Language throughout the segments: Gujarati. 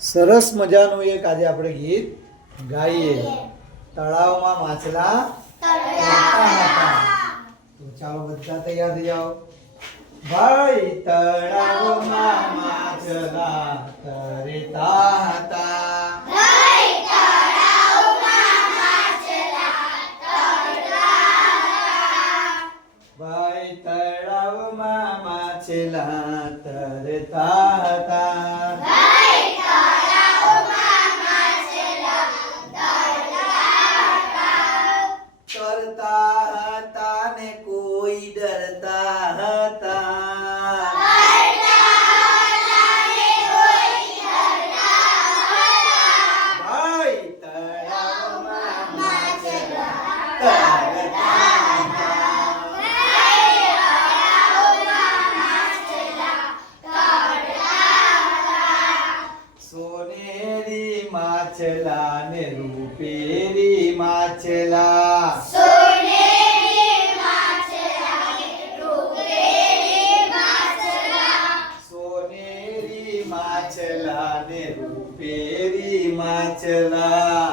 સરસ મજાનું એક આજે આપણે ગીત ગાઈએ. તળાવમાં માછલા તરતા હતા. તો ચાલો બધા તૈયાર થઈ જાઓ. ભાઈ તળાવમાં માછલા તરતા હતા. ભાઈ તળાવમાં માછલા તરતા હતા. ભાઈ તળાવમાં માછલા તરતા હતા. તરતા હતા ને કોઈ ડરતા હતા. ભાઈ તળાવમાં માછલા તરતા હતા. સોનેરી માછલા ને રૂપેરી માછલા. સોનેરી માછલા ને રૂપેરી માછલા.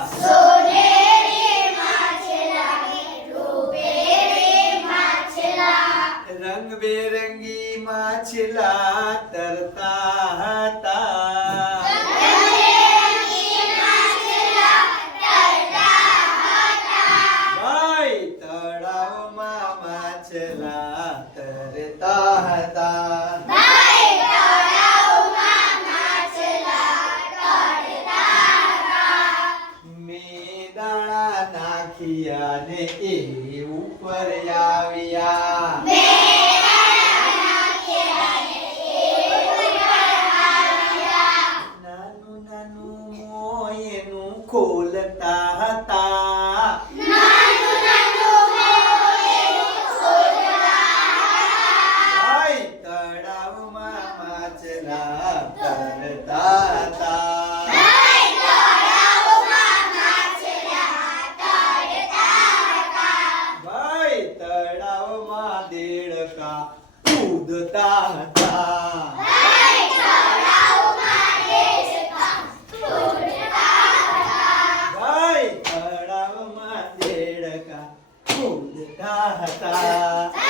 રંગબેરંગી માછલા તરતા હતા. ભાઈ તળાવમાં માછલા તરતા હતા. મેદાણા નાખિયા ને એ ઉપર આવ્યા. નાનું નાનું મોયનું ખોલતા હતા. ભાઈ તળાવમાં માછલા તરતા હતા. ભાઈ તળાવમાં દેડકા કૂદતા હતા. ભાઈ તળાવમાં દેડકા કૂદતા હતા.